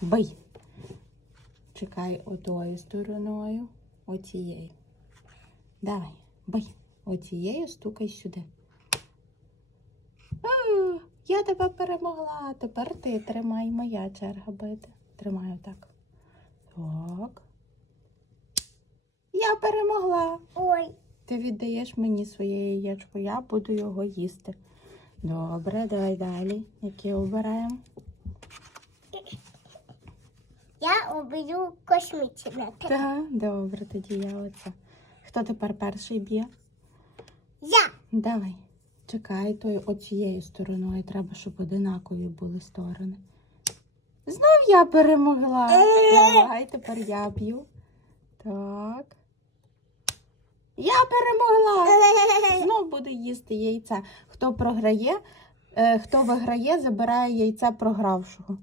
Бий. Чекай отою стороною, оцією. Давай, бий. Оцією стукай сюди. А, я тебе перемогла. Тепер ти тримай моя черга бити. Тримай отак. Так. Я перемогла. Ой, Ти віддаєш мені своє яєчко, я буду його їсти. Добре, давай далі. Яке обираємо? Оберу космічне. Так, добре, тоді я оце. Хто тепер перший б'є? Я. Давай. Чекай, то оцією стороною треба, щоб одинакові були сторони. Знов я перемогла. Давай, тепер я б'ю. Так. Я перемогла. Знов буду їсти яйця. Хто програє, е, хто виграє, забирає яйця програвшого.